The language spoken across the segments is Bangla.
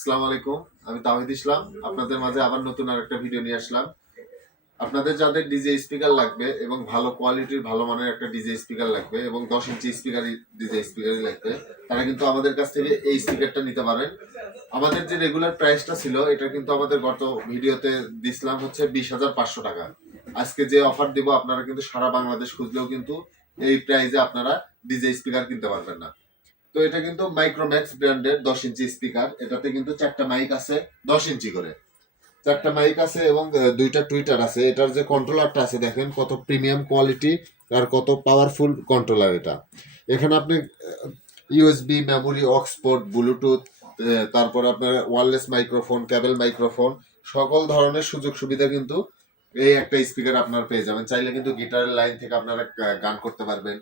আসসালামু আলাইকুম, আমি তাহিদ ইসলাম। আপনাদের মাঝে আবার নতুন আরেকটা ভিডিও নিয়ে আসলাম। আপনাদের যাদের ডিজে স্পিকার লাগবে এবং ভালো কোয়ালিটির ভালো মানের একটা ডিজে স্পিকার লাগবে এবং দশ ইঞ্চি স্পিকার ডিজে স্পিকারই লাগবে, তারা কিন্তু আমাদের কাছ থেকে এই স্পিকারটা নিতে পারেন। আমাদের যে রেগুলার প্রাইসটা ছিল, এটা কিন্তু আমাদের গত ভিডিওতে দিছিলাম হচ্ছে বিশ হাজার পাঁচশো টাকা। আজকে যে অফার দিব, আপনারা কিন্তু সারা বাংলাদেশ খুঁজলেও কিন্তু এই প্রাইসে আপনারা ডিজে স্পিকার কিনতে পারবেন না। তো এটা কিন্তু মাইক্রোম্যাক্স ব্র্যান্ডের দশ ইঞ্চি স্পিকার এটাতে কিন্তু চারটা মাইক আছে দশ ইঞ্চি করে। চারটা মাইক আছে এবং দুইটা টুইটার আছে। এটার যে কন্ট্রোলারটা আছে, দেখেন কত প্রিমিয়াম কোয়ালিটি আর কত পাওয়ারফুল কন্ট্রোলার এটা। এখানে আপনি ইউএসবি মেমোরি অক্সপোর্ট ব্লুটুথ তারপর আপনার ওয়ারলেস মাইক্রোফোন ক্যাবেল মাইক্রোফোন সকল ধরনের সুযোগ সুবিধা কিন্তু এই একটা স্পিকার আপনারা পেয়ে যাবেন। চাইলে কিন্তু গিটারের লাইন থেকে আপনারা গান করতে পারবেন।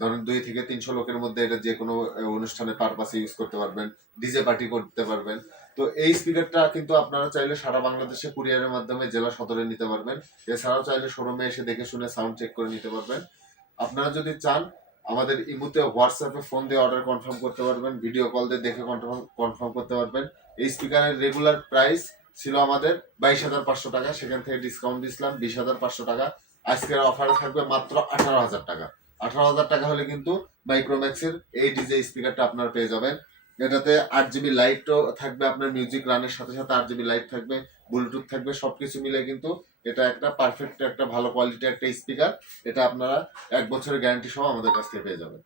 ধরেন দুই থেকে তিনশো লোকের মধ্যে এটা যে কোনো অনুষ্ঠানে পারপাসে ইউজ করতে পারবেন ডিজে পার্টি করতে পারবেন। তো এই স্পিকারটা কিন্তু আপনারা চাইলে সারা বাংলাদেশে কুরিয়ারের মাধ্যমে জেলা সদরে নিতে পারবেন। এছাড়াও চাইলে শোরুমে এসে দেখে শুনে সাউন্ড চেক করে নিতে পারবেন। আপনারা যদি চান, আমাদের ইমুতে হোয়াটসঅ্যাপে ফোন দিয়ে অর্ডার কনফার্ম করতে পারবেন ভিডিও কল দিয়ে দেখে কনফার্ম কনফার্ম করতে পারবেন। এই স্পিকারের রেগুলার প্রাইস ছিল আমাদের বাইশ হাজার পাঁচশো টাকা। সেখান থেকে ডিসকাউন্ট দিছিলাম, বিশ হাজার পাঁচশো টাকা। আজকের অফারে থাকবে মাত্র আঠারো হাজার টাকা। আঠারো হাজার টাকা হলে কিন্তু মাইক্রোম্যাক্সের এই ডিজে স্পিকারটা আপনারা পেয়ে যাবেন। এটাতে আট জিবি লাইটও থাকবে আপনার মিউজিক রানের সাথে সাথে আট জিবি লাইট থাকবে ব্লুটুথ থাকবে সব কিছু মিলে কিন্তু এটা একটা পারফেক্ট একটা ভালো কোয়ালিটির একটা স্পিকার এটা আপনারা এক বছরের গ্যারান্টি সহ আমাদের কাছ থেকে পেয়ে যাবেন।